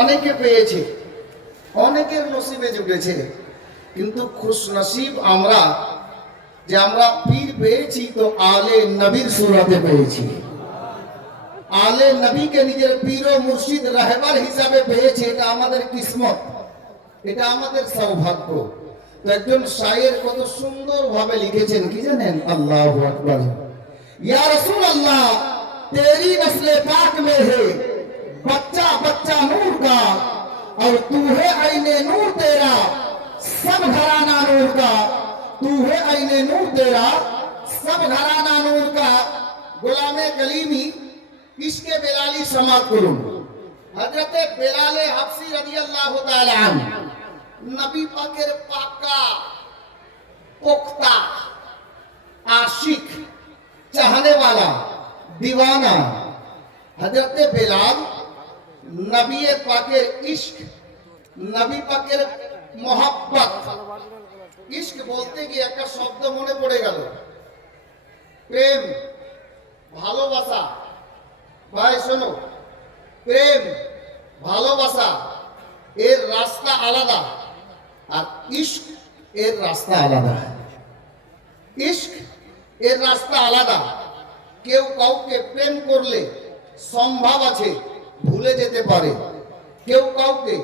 অনেকে পেয়েছে, অনেকের নসিবে জুটেছে, কিন্তু খুশনসিব আমরা যে আমরা পীর পেয়েছি তো আলে নবীর সুরতে পেয়েছি। আলে নবীকে নিজের পীর ও মুর্শিদ রাহবার হিসাবে পেয়েছে, এটা আমাদের কিসমত, এটা আমাদের সৌভাগ্য। তো একজন শায়ের কত সুন্দর ভাবে লিখেছেন কি জানেন? আল্লাহু আকবার। या रसूल अल्लाह तेरी नस्ले पाक में है बच्चा बच्चा नूर का, और तू है आईने नूर तेरा सब घराना नूर का, तू है आईने नूर तेरा सब घराना नूर का। गुलामे कलीमी इसके बेलाली समात करूं। हजरत बेलाले हफ्सी रदियल्लाहु ताला अन्हु नबी पाकेर पाका पोख्ता आशिक चाहने वाला दीवाना हजरत बेलाल नबी पाकेर इश्क, नबी पाकेर मोहब्बत। इश्क बोलते गিয়ে একটা শব্দ মনে পড়ে গেল, প্রেম, ভালোবাসা। ভাই শোনো, প্রেম ভালোবাসা এর রাস্তা আলাদা, আর ইশক এর রাস্তা আলাদা। ইশক এর রাস্তা আলাদা। কেউ কাউকে প্রেম করলে সম্ভব আছে ভুলে যেতে পারে, কেউ কাউকে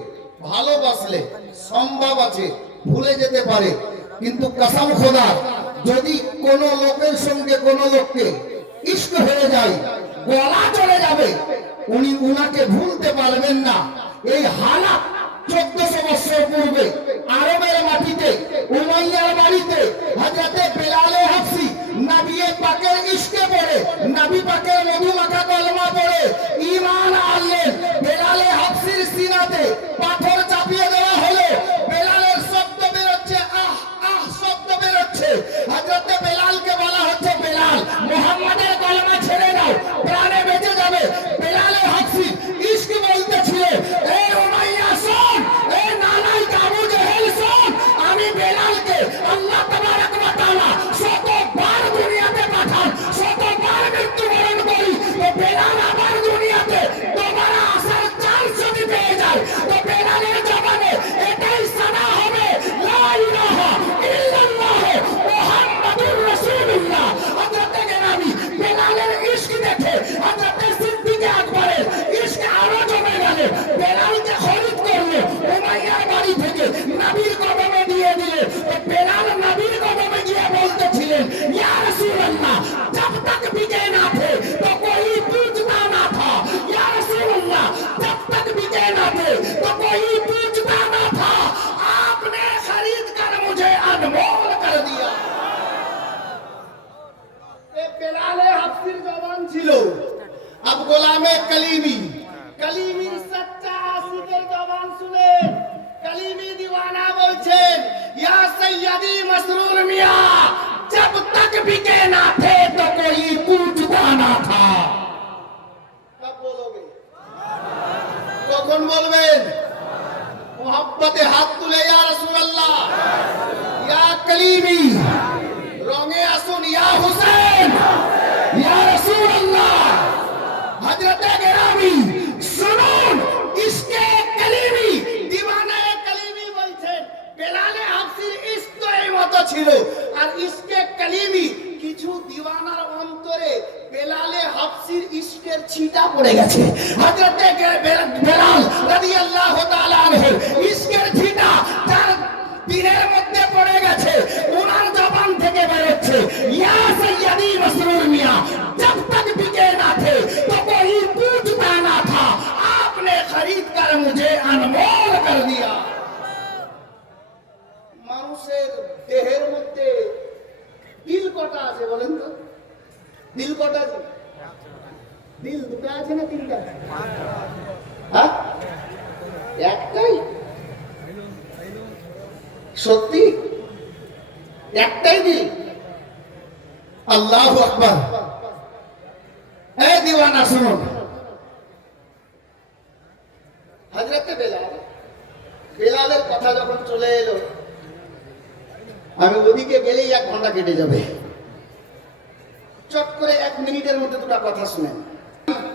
ভালোবাসলে সম্ভব আছে ভুলে যেতে পারে। কিন্তু কসম খোদা, যদি কোন লোকের সঙ্গে কোন লোককে ইশক হয়ে যায়, গলা চলে যাবে, উনি উনাকে ভুলতে পারবেন না। এই হালাত 1400 বছর পূর্বে আরবের মাটিতে উমাইয়ার বাড়িতে হযরতে বেলালে হাফসি নবী পাকের ইশকে পড়ে, নবী পাকের মধুমাখা কলমা পড়ে ঈমান আনলেন। বেলালে হাফসির সিনাতে পাথর চাপিয়ে দেওয়া হলো, বেলালের শব্দ বের হচ্ছে, আহ আহ শব্দ বের হচ্ছে। হযরতে বেলালকে বলা হচ্ছে, বেলাল মুহাম্মাদের কলমা ছেড়ে দাও, প্রাণে বেঁচে যাবে। বেলালে হাফসি ইশক বলতেছিল, এ উমাইয়া শোন, এ নালাই আবু জেহেল শোন, আমি বেলালকে আল্লাহ তাবারক ওয়া তাআলা শতবার দুনিয়াতে পাঠান, শতবার মৃত্যুবরণ করি, তো বেলাল আবার দুনিয়াতে তোমারা আসার চান্স যদি পেয়ে যায়, তো বেলালের জবানে এটাই সানা হবে, লা ইলাহা ইল্লাল্লাহ মুহাম্মাদুর রাসূলুল্লাহ। হযরতে গেরামি বেলালের ইশক দেখে হযরতে সিদ্দিক আকবরের ইশক আরো জমে গেল। বেলালকে খরিদ করলো উমাইয়ার বাড়ি থেকে, নবীর কদমে দিয়ে দিলে। বেলাল নবীর কদমে গিয়ে বলতেছিলেন, ইয়া রাসূলুল্লাহ जब तक बिके ना थे तो कोई पूछता ना था, या रसूलुल्लाह जब तक बिके ना थे तो कोई पूछता ना था, आपने खरीद कर मुझे अनमोल कर दिया। ये बेलाले हफ्सिर जवान ছিল। अब গোলামে কলিমি, কলিমির সচ্চা আশিকের জবান শুনে কলিমি दीवाना বলছেন, ইয়া সৈয়দি মসরুর মিয়া जब तक बिके ना थे तो कोई पूछता ना था। कब बोलोगे? कौन बोलবেন? मोहब्बते हाथ तुले, या रसूल अल्लाह, या कलीमी, रंगे আসুন, या हुसैन, या रसूल अल्लाह। हजरते गेरामी শুনুন, ইশকে কলিমি, दीवाना কলিমি বলছেন, বেলালে হাফসির ইশক তো এই মতো ছিল। আর ইশকে কলিমি কিছু দিওয়ানার অন্তরে বেলালে হাফসির ইশকের ছিটা পড়ে গেছে। হযরতে বেলাল রাদিয়াল্লাহু তাআলা আনহু ইশকের ছিটা তার দিনের মধ্যে পড়ে গেছে, ওনার জবান থেকে বের হচ্ছে, ইয়া সৈয়দি মসরুর মিয়া जब तक बिके ना थे तो कोई पूछता ना था, आपने खरीद कर मुझे अनमोल कर दिया। মানুষের দেহের মধ্যে দিল কটা আছে বলেন তো? দিল কটা আছে? দিল দুটো আছে না তিনটা? হ্যাঁ, একটাই। সত্যি একটাই দিল? আল্লাহু আকবার। এই দিওয়ানা শুনুন, হযরতে বেলালের কথা যখন চলে এলো, আমি ওদিকে গেলেই 1 ঘন্টা কেটে যাবে। চট করে 1 মিনিটের মধ্যে দুটো কথা শুনেন।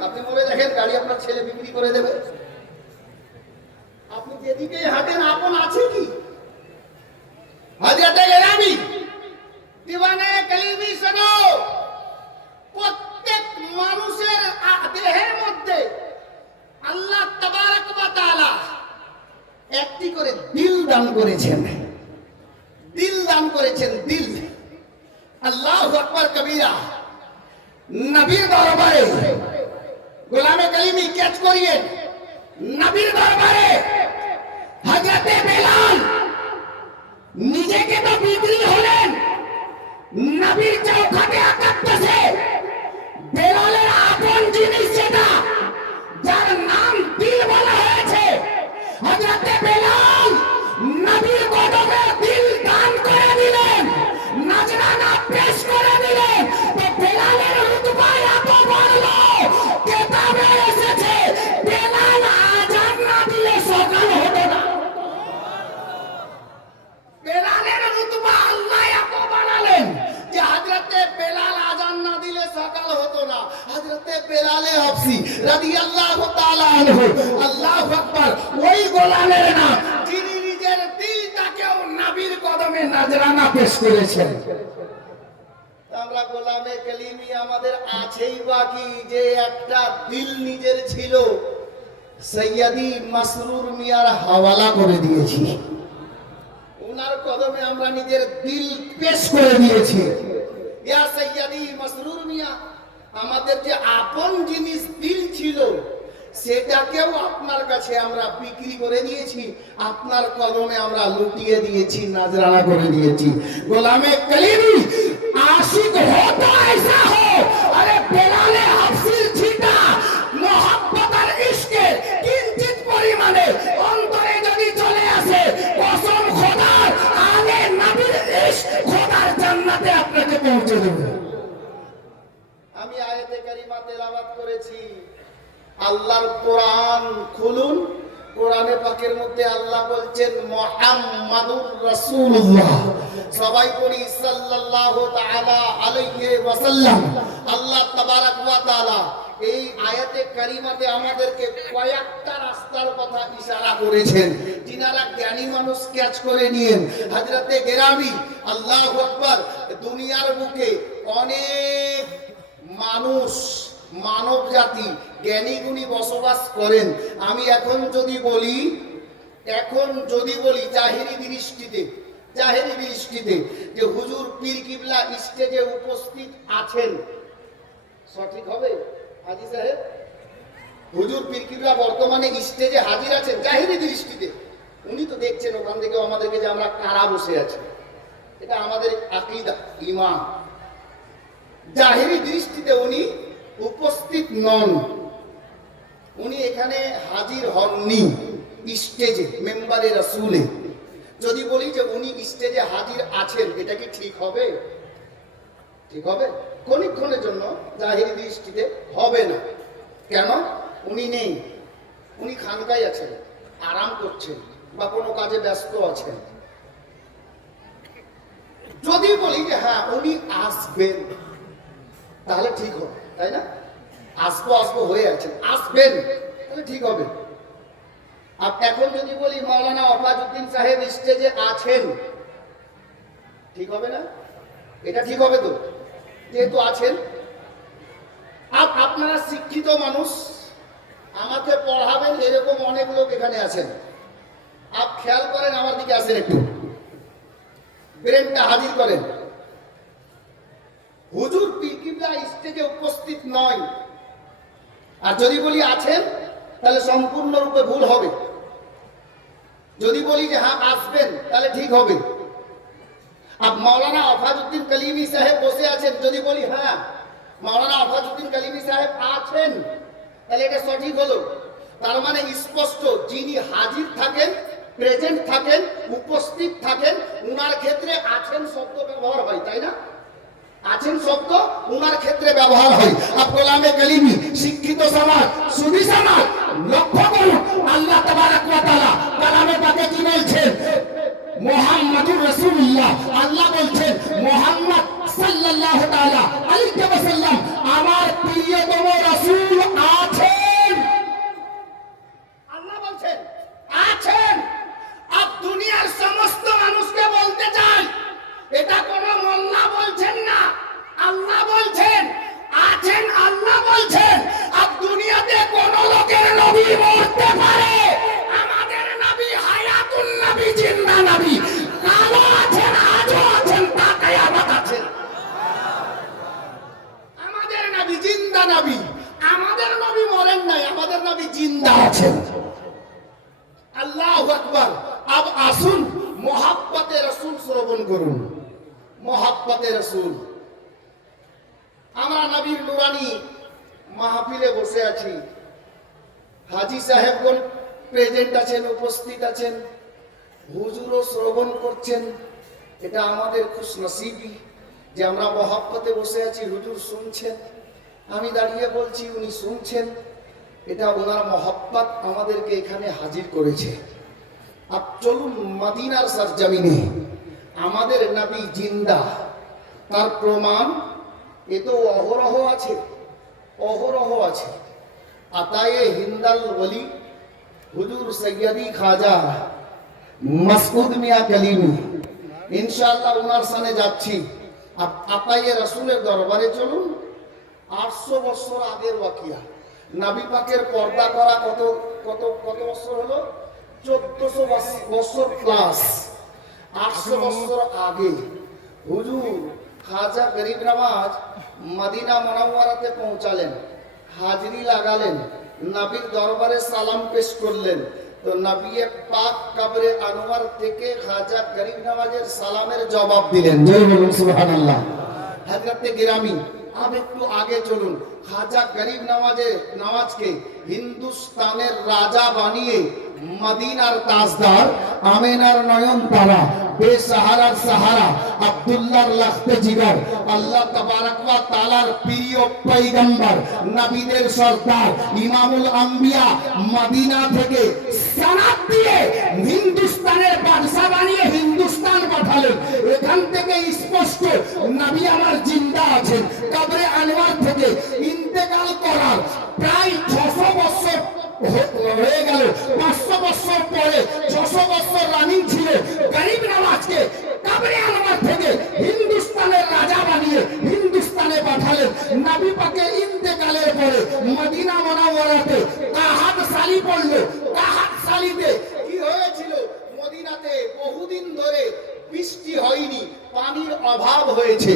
আপনি বলে দেখেন, গাড়ি আপনার ছেলে বিক্রি করে দেবে, যেদিকে হাঁটেন আপন আছে কি? হযরত গেলামি দিওয়ানে কালিমি শোনো, প্রত্যেক মানুষের দেহের মধ্যে আল্লাহ তাবারক ওয়া তাআলা একটি করে দিল দান করেছেন। দিল দান করেছেন, দিল। আল্লাহু আকবার কবীরা। নবীর দরবারে গোলামে কালিমি ক্যাচ করিয়ে নবীর দরবারে হযরতে বেলাল নিজেকে তো বিক্রি হলেন, নবীর চৌখাটে আকাশে বেলালের আপন জিনিস যেটা, যার নাম দিল বলা হয়েছে, হযরতে বেলাল নবীর কদমে দিল দান করে দিলেন, নজরানা পেশ করে দিলেন। তো বেলালের রুতবা এত বাড়লো, কিতাবে এসেছে বেলাল আযান না দিলে সকাল হতো না। বেলালের রুতবা আল্লাহ এত বাড়ালেন যে হযরতে বেলাল আযান না দিলে সকাল হতো না। হযরতে বেলালে হাবশী রাদিয়াল্লাহু তাআলা আনহু, আল্লাহু আকবার, ওই গোলামের নাম যিনি নিজের দিলটাকেও নবীর কদমে নজরানা পেশ করেছেন। আমরা গোলামে কালিমি আমাদের আছেই বাকি, যে একটা দিল নিজের ছিল সৈয়দি মাসরুর মিয়ার হাওয়ালা করে দিয়েছি। ওনার কদমে আমরা নিজের দিল পেশ করে দিয়েছি। ইয়া সৈয়দি মাসরুর মিয়া, আমাদের যে আপন জিনিস দিল ছিল সেটাকেও আপনার কাছে আমরা বিক্রি করে দিয়েছি, আপনার কদমে আমরা লুটিয়ে দিয়েছি, নজরানা করে দিয়েছি। গোলামে কালিমি आशिक होता ऐसा हो, अरे बेलाले हाफसिर छिटा मोहब्बत और इश्क किंचित परिमाणे अंतरे যদি চলে আসে, কসম খোদার আগে নবীর ইশক খোদার জান্নাতে আপনাকে পৌঁছে দেবে। আমি আয়াতে কারিমা তেলাওয়াত করেছি, আল্লাহর কোরআন খুলুন, কোরআনে পাকের মধ্যে আল্লাহ বলছেন মুহাম্মাদুর রাসূলুল্লাহ, সবাই বলি সাল্লাল্লাহু তাআলা আলাইহি ওয়াসাল্লাম। আল্লাহ তাবারক ওয়া তাআলা এই আয়াতে কারিমাতে আমাদেরকে কয়েকটা রাস্তার কথা ইশারা করেছেন, যিনারা জ্ঞানী মানুষ ক্যাচ করে নিয়েন। হযরতে গেরামি, আল্লাহু আকবার, দুনিয়ার বুকে অনেক মানুষ, মানব জাতি, জ্ঞানী গুণী বসবাস করেন। আমি এখন যদি বলি জাহেরি দৃষ্টিতে যে হুজুর পীর কিবলা স্টেজে উপস্থিত আছেন, সঠিক হবে হাজী সাহেব? হুজুর পীর কিবলা বর্তমানে স্টেজে হাজির আছেন জাহেরি দৃষ্টিতে। উনি তো দেখছেন ওখান থেকে আমাদেরকে যে আমরা কারা বসে আছি, এটা আমাদের আকীদা, ঈমান। জাহেরি দৃষ্টিতে উনি উপস্থিত নন, উনি এখানে হাজির হননি স্টেজে মেম্বারে রাসূলে। যদি বলি যে উনি স্টেজে হাজির আছেন, এটা কি ঠিক হবে? ঠিক হবে? ক্ষণিক্ষণের জন্য জাহেরি দৃষ্টিতে হবে না। কেন? উনি নেই, উনি খানকায় আছেন, আরাম করছেন বা কোনো কাজে ব্যস্ত আছেন। যদি বলি যে হ্যাঁ উনি আসবেন, তাহলে ঠিক হবে, তাই না? আসবো হয়ে আছেন, আসবেন, তাহলে ঠিক হবে। আর এখন যদি বলি মাওলানা ওয়াফাজউদ্দিন সাহেব স্টেজে আছেন, ঠিক হবে না? এটা ঠিক হবে তো, যেহেতু আছেন। আপনারা শিক্ষিত মানুষ, আমাকে পড়াবেন এরকম অনেক লোক এখানে আছেন। খেয়াল করেন, আমার দিকে আসেন, একটু ব্রেনটা হাজির করেন। হুজুর পীর কিবলা স্টেজে উপস্থিত নয়, আর যদি বলি আছেন, তাহলে সম্পূর্ণরূপে ভুল হবে। যদি বলি যে হ্যাঁ আসবেন, তাহলে ঠিক হবে। আর মাওলানা ওয়াফাজউদ্দিন কালিমি সাহেব বসে আছেন, যদি বলি হ্যাঁ মাওলানা ওয়াফাজউদ্দিন কালিমি সাহেব আছেন, তাহলে এটা সঠিক হলো। তার মানে স্পষ্ট, যিনি হাজির থাকেন, প্রেজেন্ট থাকেন, উপস্থিত থাকেন, উনার ক্ষেত্রে আছেন শব্দ ব্যবহার হয়, তাই না? আছেন শব্দ উনার ক্ষেত্রে ব্যবহার হয়। গোলামে কালিমি শিক্ষিত সমাজ, সুধী সমাজ লক্ষ্য করুন, আল্লাহ তাবারক ওয়া তাআলা কালামে পাকে কি বলছেন? মুহাম্মাদুর রাসূলুল্লাহ। আল্লাহ বলছেন মুহাম্মদ সাল্লাল্লাহু তাআলা আলাইহি ওয়াসাল্লাম আমার প্রিয়তম রাসূল আছেন। আল্লাহ বলছেন আছেন। করুন। মহাব্বতে রাসূল। আমরা নবীর নুরানি মাহফিলে বসে আছি, হাজী সাহেবগণ প্রেজেন্ট আছেন, উপস্থিত আছেন, হুজুরও শ্রবণ করছেন। এটা আমাদের খুশনসিবি যে আমরা মহাব্বতে বসে আছি, হুজুর শুনছেন, আমি দাঁড়িয়ে বলছি, উনি শুনছেন। এটা ওনার মহাব্বত আমাদেরকে এখানে হাজির করেছে। আর চলুন মদিনার সরজমিনে আমাদের নবী জিন্দা, তার প্রমাণ এ তো অহরহ আছে, অহরহ আছে। আতায়ে হিন্দাল ওলি হুজুর সৈয়দি খাজা মাসউদ মিয়া কালিমি, ইনশাআল্লাহ ওনার সামনে যাচ্ছি। আতায়ে রাসূলের দরবারে চলুন। 800 বছর আগের ওয়াকিয়া। নবী পাকের পর্দা করা কত কত কত বছর হলো? 1400 বছর প্লাস। 800 বছর আগে হুজুর খাজা গরিব নওয়াজ মদিনা মুনাওয়ারাতে পৌঁছালেন, হাজরি লাগালেন, নবীর দরবারে সালাম পেশ করলেন। তো নবী পাক কবরে আনোয়ার থেকে খাজা গরিব নওয়াজের সালামের জবাব দিলেন। জয় বলুন সুবহানাল্লাহ। হযরতে গিরামি, अब একটু আগে চলুন। খাজা গরিব নওয়াজকে হিন্দুস্তানের রাজা বানিয়ে মদিনার তাজদার, আমেনার নয়ন তারা, বেসাহারার সাহারা, আব্দুল্লাহর লাখতে জিগর, আল্লাহ তাবারক ওয়া তাআলার প্রিয় পয়গম্বর, নবীদের সরদার, ইমামুল আম্বিয়া মদিনা থেকে সনদ দিয়ে হিন্দুস্তানের বাদশা বানিয়ে হিন্দুস্তান পাঠালেন। এখান থেকে স্পষ্ট নবী আমার জিন্দা আছেন। কবরে আনোয়ার থেকে ইন্তেকাল করার প্রায় 600 বছর হয়ে গেল। 500 বছর পরে 600 বছর রানিং ছিল। গরিব নওয়াজকে কবরে আনোয়ার থেকে হিন্দুস্তানের রাজা বানিয়ে হিন্দুস্তানে পাঠালেন। নবী পাকের ইন্তেকালের পরে মদিনা মুনাওয়ারাতে কাহাত সালি পড়ল। কাহাত সালিতে কি হয়েছিল? মদিনাতে বহুদিন ধরে বৃষ্টি হয়নি, পানির অভাব হয়েছে।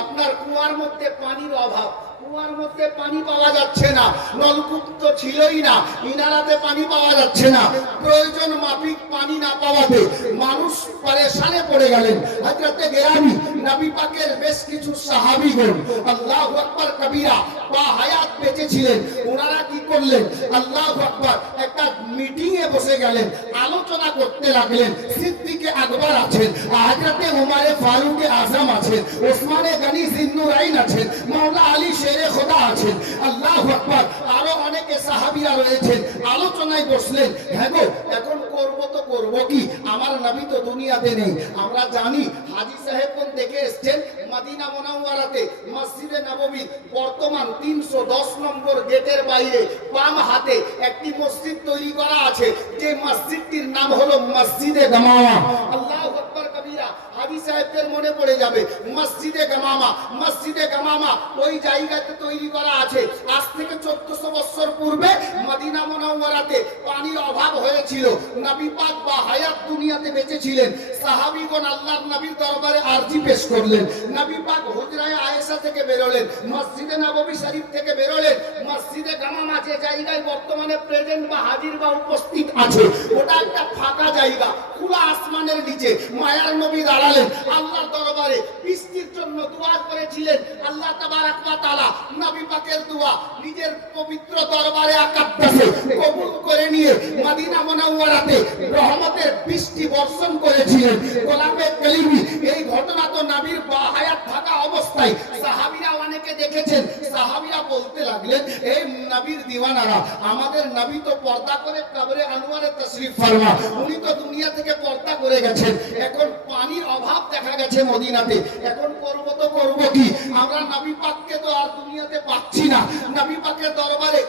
আপনার কুয়ার মধ্যে পানির অভাব, কুয়ার মধ্যে পানি পাওয়া যাচ্ছে না, নলকূপ তো ছিলই না, ইনারাতে পানি পাওয়া যাচ্ছে না। প্রয়োজন মাফিক পানি না পাওয়াতে মানুষ পরেশানে পড়ে গেলেন। হযরতে গিরামি নবী পাকের বেশ কিছু সাহাবীগণ আল্লাহু আকবার কবীরা বা হায়াত বেঁচে ছিলেন। ওনারা কি করলেন? আল্লাহু আকবার, একটা মিটিং এ বসে গেলেন, আলোচনা করতে লাগলেন। সিদ্দিকে আকবর আছেন, হযরতে উমরে ফারুক আজম আছেন, ওসমানে গনি জিন্নুরাইন আছেন, মাওলা আলী শেরে খোদা আছেন, আল্লাহু আকবার, আরো অনেকে সাহাবীরা রয়েছেন। আলোচনায় বসলেন। হ্যাঁ গো, এখন করব তো করব কি? আমার নবী তো দুনিয়াতে নেই। আমরা জানি হাজী সাহেব কোন দেখে এসেছেন মদিনা মুনাওয়ারাতে মসজিদে নববী বর্তমান 310 নম্বর গেটের বাইরে বাম হাতে একটি মসজিদ তৈরি করা আছে, যে মসজিদটির নাম হলো মসজিদে গামামা। আল্লাহু আকবার কবীরা। হাজী সাহেবদের মনে পড়ে যাবে মসজিদে গামামা। মসজিদে গামামা ওই জায়গাতে তৈরি করা আছে। আজ থেকে 1400 বছর পূর্বে মদিনা মুনাওয়ারাতে পানির অভাব হয়েছিল। নবী পাক বা হায়াত দুনিয়াতে বেঁচে ছিলেন। সাহাবীগণ আল্লাহর নবীর দরবারে আরজি পেশ করলেন। নবী পাক হুজরায়ে আয়েশা থেকে বেরোলেন, মসজিদে নববী শরীফ থেকে বেরোলেন। মসজিদে গামামা যে জায়গায় বর্তমানে প্রেজেন্ট বা হাজির বা উপস্থিত আছে, ওটা একটা ফাঁকা জায়গা, খোলা আসমানের নিচে। মায়ার নবী দাঁড়ালেন আল্লাহর দরবারে, বৃষ্টির জন্য দোয়া করেছিলেন। আল্লাহ তাবারক ওয়া তাআলা নবী পাকের দোয়া নিজের পবিত্র দরবারে আকাদ্দাসে কবুল করে নিয়ে মদিনা মুনাওয়ারাতে রহমতের বৃষ্টি বর্ষণ করেছিলেন। গোলামে কালিমি এই ঘটনা তো নবীর হায়াত থাকা অবস্থায় সাহাবীরা অনেকে দেখেছেন। সাহাবীরা বলতে লাগলেন, এই নবীর দিওয়ানারা, আমাদের নবী তো পর্দা করে কবরে আনোয়ারে তাশরীফ ফরমা, উনি তো দুনিয়া থেকে পর্দা করে গেছেন। এখন পানির অভাব দেখা গেছে মদিনাতে, এখন করব তো করব কি? আমরা নবী পাককে তো আর দুনিয়াতে পাচ্ছি না। নবী পাকের দরবারে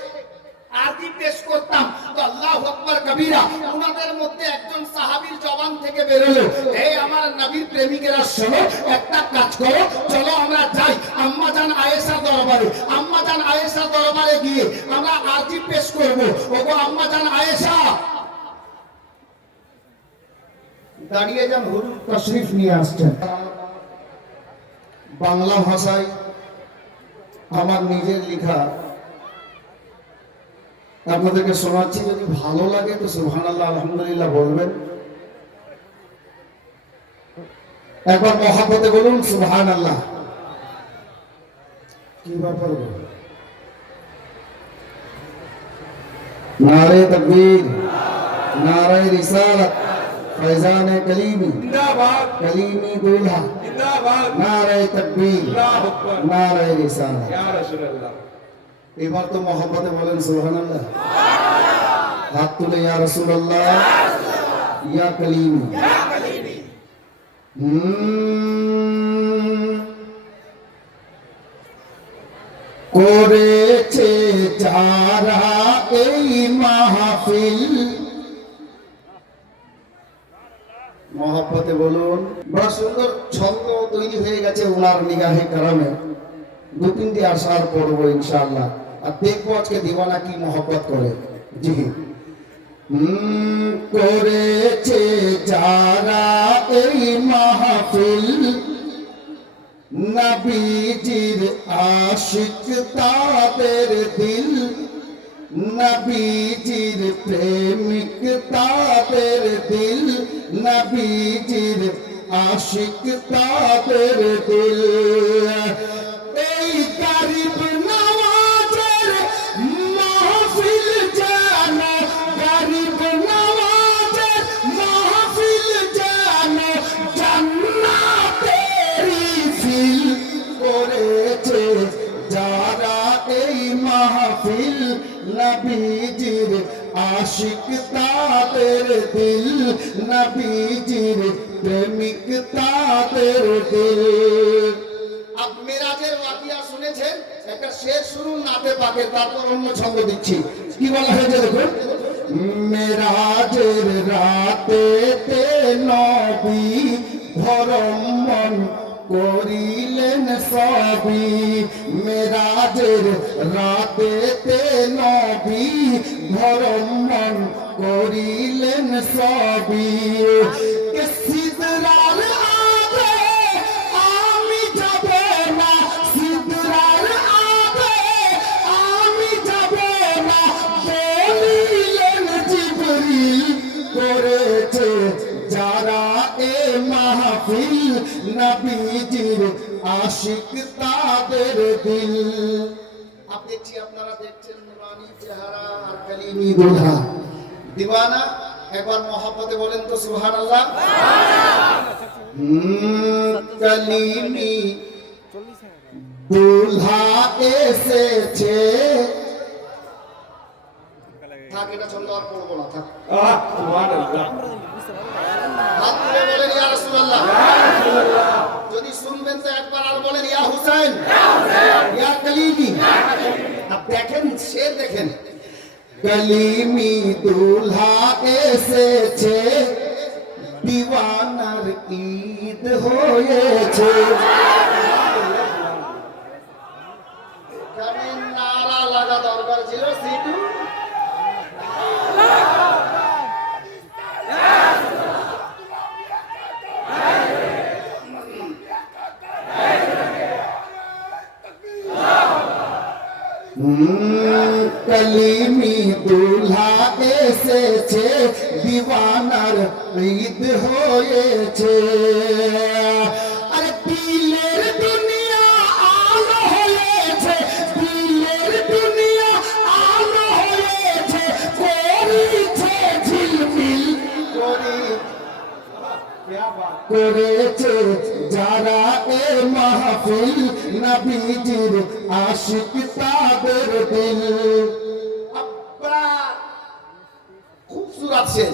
আরজি পেশ করতাম তো আল্লাহু আকবার কবীরা। ওনাদের মধ্যে একজন সাহাবীর জবান থেকে বেরোলো, এই আমার নবীর প্রেমিকেরা, শোনো, একটা কাজ করো, চলো আমরা যাই আম্মা জান আয়েশা দরবারে। আম্মা জান আয়েশা দরবারে গিয়ে আমরা আরজি পেশ করব। ওগো আম্মা জান আয়েশা, দাঁড়িয়ে যান, হুজুর তাশরীফ নিয়ে আসছেন। বাংলা ভাষায় আমার নিজের লেখা আপনাদেরকে শোনাচ্ছি। যদি ভালো লাগে তো সুবহানাল্লাহ আলহামদুলিল্লাহ বলবেন। একবার মহব্বতে বলুন সুবহানাল্লাহ। কি ব্যাপার গো? নারে তাকবীর, নারে রিসালাত, ফয়জানে কলিমি জিন্দাবাদ, কলিমি দুলহা জিন্দাবাদ, নারে তাকবীর, আল্লাহু আকবার, নারে রিসালাত, ইয়া রাসূলুল্লাহ। এবার তো মহব্বতে বলেন সুবহানাল্লাহ। হাত তুলে ইয়া রাসূলুল্লাহ, ইয়া কলিমি, ইয়া কলিমি। করেছে যারা এই মাহফিল, মহব্বতে বলুন। বড় সুন্দর ছন্দ তৈরি হয়ে গেছে ওনার নিগাহে কারামে। দু তিনটি আসার পড়বো ইনশাআল্লাহ, আর দেখবো আজকে দিওয়ানা কি মহব্বত করে। জি, করেছে যারা এই মাহফিল, নবীজির আশিক তাদের দিল, নবীজির প্রেমিক তাদের দিল, নবীজির আশিক তাদের দিল। এই গরিব নওয়াজের মাহফিল যেন, গরিব নওয়াজের মাহফিল যেন জান্নাতেরই ফিল। করেছে যারা এই মাহফিল, নবীজির আশিক তাদের দিল, নবীজির প্রেমিক তাদের দিল। আপ মেরাজের ওয়াকিয়া শুনেছেন, একটা শের শুরু নাতে পাকে, তারপর অন্য ছন্দ দিচ্ছি। কি বলা হয়েছে দেখুন, মেরাজের রাতে তে নবী ভরম মন করিলেন সবই, মেরাজের রাতে তে নবী ভরম মন করিলেন সবই। সিদরার আগে আমি যাব না, সিদরার আগে আমি যাব না বলিলেন জিবরিল। করেছে যারা এ মাহফিল, নবীজির আশিক তাদের দিল। আপ দেখছি, আপনারা দেখছেন নুরানি চেহারা আর কালিমি দুলহা দিওয়ানা। একবার মহব্বতে বলেন তো সুবহানাল্লাহ। কালিমি দুলহা এসেছে। থাক, এটা ছন্দ আর পড়বো না, থাক। সুবহানাল্লাহ। হাত তুলে বলেন ইয়া রাসূলুল্লাহ। যদি শুনবেন তো একবার আর বলেন ইয়া হুসাইন, ইয়া কালিমি। আপ দেখেন, শের দেখেন, কালিমি দুলহা এসেছে, দিওয়ানার ঈদ হয়েছে। এখানে নারা লাগা দরকার ছিল, সিটু। কলিমি দুলহা এসেছে, দিওয়ানার ঈদ হয়েছে। আরে দিলের দুনিয়া আলো হয়েছে, দিলের দুনিয়া আলো হয়েছে, করেছে ঝিলমিল করেছে যারা এ মাহফিল, নবীজির আশিক তাদের দিল। খুব সুরাত শের,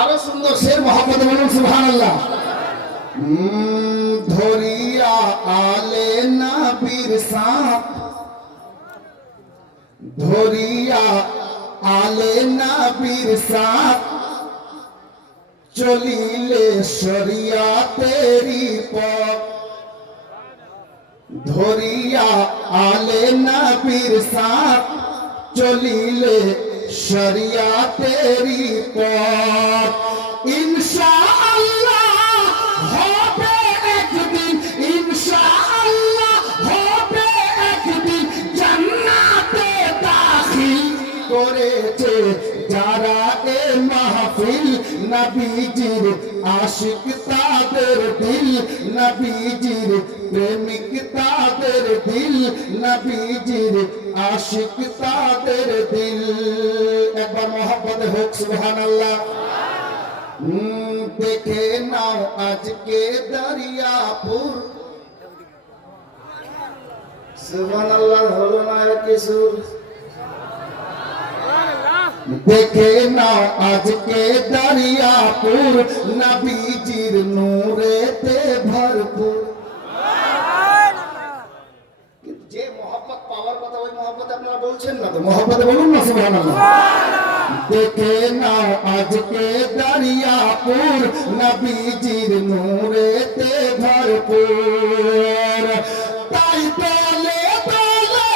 আরো সুন্দর শের, মহব্বতে বলুন সুবহানাল্লাহ। ধরিয়া আলে নবীর সাপ, ধরিয়া আলে নবীর সাপ, চলিলে শরিয়াতেরি পথ। ধরিয়া আলে নবীর সাপ, চলিলে শরিয়াতেরি পথ। ইনশাআল্লাহ হবে একদিন, ইনশাআল্লাহ হবে একদিন জান্নাতে দাখিল। করেছে যারা এ মাহফিল, মাহফিল নবীজির আশিক তাদের দিল নবীজির প্রেমিক তাদের দিল নবীজির আশিক তাদের দিল একবার মোহাম্মদ হোক সুবহানাল্লাহ দেখে নাও আজকে দরিয়াপুর সুবহানাল্লাহ হলো না কিশোর দেখে নাও আজকে দরিয়াপুর নবীজির নূরেতে ভরপুর যে মোহাম্মত পাওয়ার কথা ওই মোহাম্মত আপনারা বলছেন না তো মোহাম্মত বলুন না সুবহানাল্লাহ দেখে নাও আজকে দরিয়াপুর নবীজির নূরেতে ভরপুর তাই বলে বলে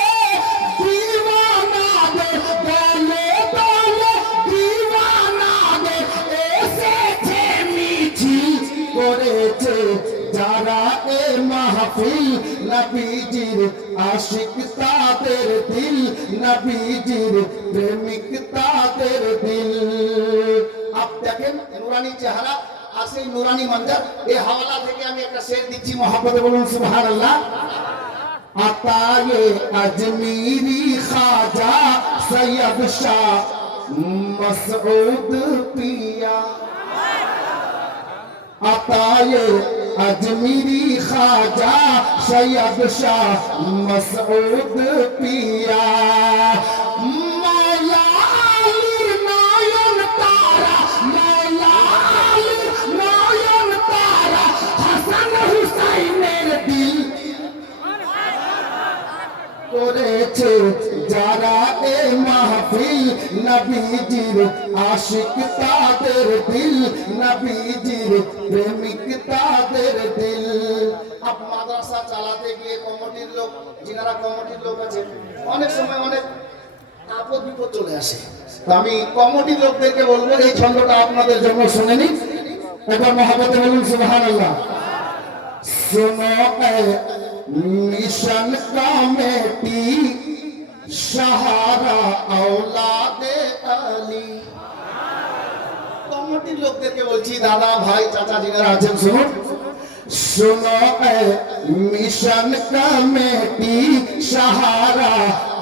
দিওয়ানাদের বলে বলে দিওয়ানাদের এসেছে মিছিল করেছে যারা এ মাহফিল নবীজির আশিক তাদের দিল নবীজির প্রেমিক তাদের দিল আপ দেখেন নুরানি চেহারা আর সেই নুরানি মঞ্জার এই হাওয়ালা থেকে আমি একটা শের দিচ্ছি মহব্বতে বলুন সুবহানাল্লাহ আতায়ে আজমিরি খাজা সৈয়দ শাহ মসউদ পিয়া আতায়ে अजमीरी खाजा सैयद शाह मसऊद पिया मौला अलीर नयन तारा मौला अलीर नयन तारा हसन हुसैনের दिल করেছে যারা এ মাহফিল নবীজির আশিক তাদের দিল নবীজির প্রেমিক তাদের দিল আপ মাদ্রাসা চালাতে গিয়ে কমিটির লোক যিনারা কমিটির লোক আছে অনেক সময় অনেক আপদ বিপদ চলে আসে তো আমি কমিটির লোকদেরকে বলবো এই ছন্দটা আপনাদের জন্য শুনে নিন একবার মহব্বতে বলুন সুবহানাল্লাহ सुनो मिशन कमेटी सहारा औलादे अली कमिटिर लोकदेरके बोलছি दादा भाई चाचा जिनारा আছেন শুনুন सुनो मिशन कमेटी सहारा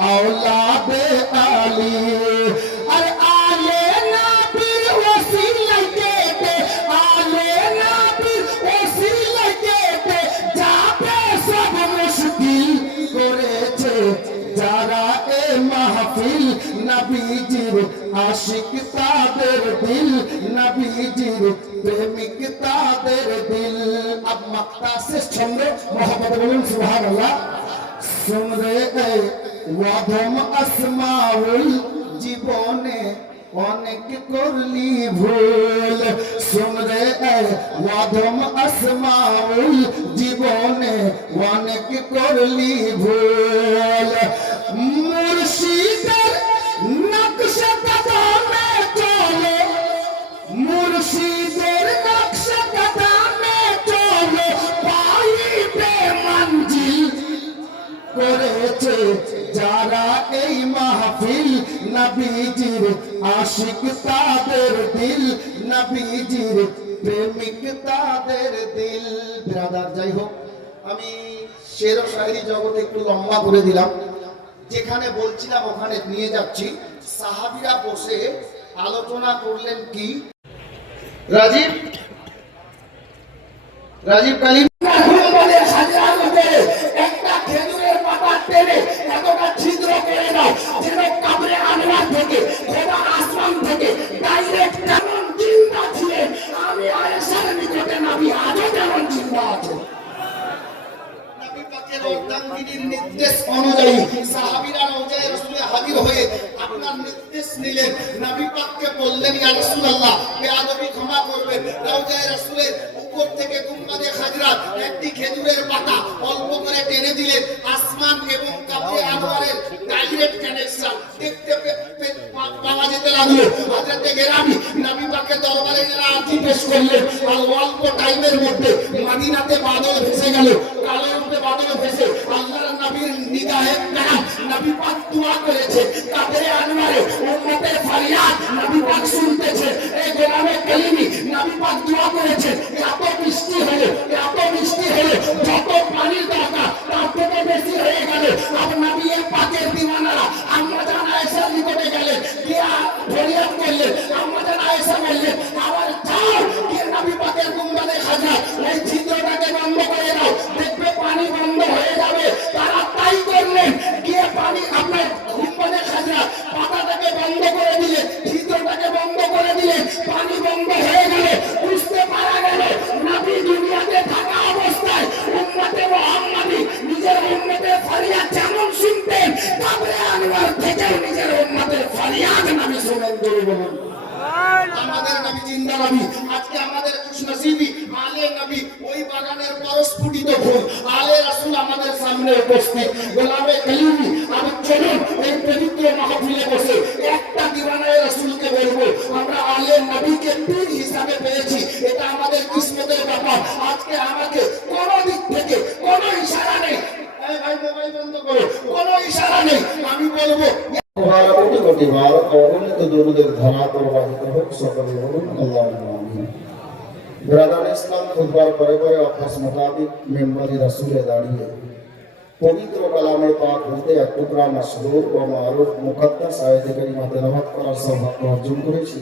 औलादे अली अरे आले नबीर वसीला के आले नबीर वसीला के जाबे सब मुश्किल করেছে যারা এ মাহফিল নবীজির আশিক তাদের দিল নবীজির প্রেমিক তাদের দিল अब मक्ता से छंद मोहब्बत बोलूं सुभान सुन रे ওয়াধম আসমাউল জীবনে অনেক করলি ভুল শুন রে ওয়াধম আসমাউল জীবনে অনেক করলি ভুল মুর্শিদের নকশা কদমে চলে মুর্শিদের নকশা কদমে চলে পাইবে মঞ্জিল করেছে যারা এই মাহফিল নবীজির আশিক তাদের দিল নবীজির প্রেমিক তাদের দিল ব্রাদার যাই হোক আমি শের ও শায়রি জগতে একটু লম্বা করে দিলাম যেখানে বলছিলাম ওখানে নিয়ে যাচ্ছি সাহাবীরা বসে আলোচনা করলেন কি রাজীব কালীন একটা খেজুরের পাতা টেনে এতটা ছিদ্র করে দাও যেন কবরে আনওয়ার থেকে খোদা আসমান থেকে ডাইরেক্ট তেমন জিন্দা ছিলেন আমি আয়েশার নিকটে নবী আজও তেমন জিন্দা আছেন নবী পাকের অর্ধাঙ্গিনীর নির্দেশ অনুযায়ী সাহাবীরা রওজায়ে রাসূলে হাজির হয়ে আপনার নির্দেশ নিলেন নবী পাককে বললেন ইয়া রাসূলুল্লাহ বেয়াদবি ক্ষমা করবেন রওজায়ে রাসূলের উপর থেকে গুম্বাদে খাজরাত একটি খেজুরের পাতা অল্প করে টেনে দিলেন আসমান এবং কবরে আনোয়ারের ডাইরেক্ট কানেকশন দেখতে পাওয়া যেতে লাগলো হযরতে গেরামি নবী পাকের দরবারে যারা আরতি পেশ করলেন আর অল্প টাইমের মধ্যে মদিনাতে বাদল ভেসে গেল কালের উপরে বাদল ভেসে আল্লাহর নবীর নিগাহে কারাম নবী পাক দোয়া করেছে কবরে আনোয়ারে উম্মতের ফরিয়াদ নবী পাক শুনতেছে এই গোলাম এসে বললেন আবার যাও গিয়ে নবী পাকের গুম্বাদে খাজা ওই ছিদ্রটাকে বন্ধ করে দাও, দেখবে পানি বন্ধ হয়ে যাবে। তারা তাই করলেন, গিয়ে পানি আপনার গুম্বাদে খাজা পাতাটাকে বন্ধ করে দিলেন, ছিদ্রটাকে বন্ধ করে দিলেন, পানি বন্ধ হয়ে গেল। বুঝতে পারা গেল নবী দুনিয়াতে থাকা অবস্থায় উম্মতে মুহাম্মাদী নিজের উম্মতের ফরিয়াদ যেমন শুনতেন, তারপরে আনওয়ার থেকেও নিজের উম্মতের ফরিয়াদ নবী শুনেন। বলুন আমাদের নবী জিন্দা নবী। আজকে আমাদের খুশনসিবি আলে নবী, ওই বাগানের পরস্ফুটিত ফুল আলে রাসূল আমাদের সামনে উপস্থিত। গোলামে কালিমি আমি চলুন এই পবিত্র মাহফিলে বসে একটা দিওয়ানায়ে রাসূলকে বলবো আমরা আলে নবীকে পীর হিসাবে পেয়েছি, এটা আমাদের কিসমতের ব্যাপার। আজকে আমাকে কোন দিক থেকে কোন ইশারা নেই, ভাই মোবাইল বন্ধ করো, কোন ইশারা নেই, আমি বলবো কোটি কোটি বার অগণিত দরুদের ধারা প্রবাহিত হোক, সকলে বলুন আল্লাহুম্মা আমিন। ব্রাদার ইসলাম খুতবার পরে পরে অভ্যাস মোতাবিক মেম্বারে রাসূলে দাঁড়িয়ে পবিত্র কালামে পাক হইতে এক টুকরা মাসরুর ও মারুফ মুকদ্দাস আয়াতে কারিমা তেলাওয়াত করার সৌভাগ্য অর্জন করেছি।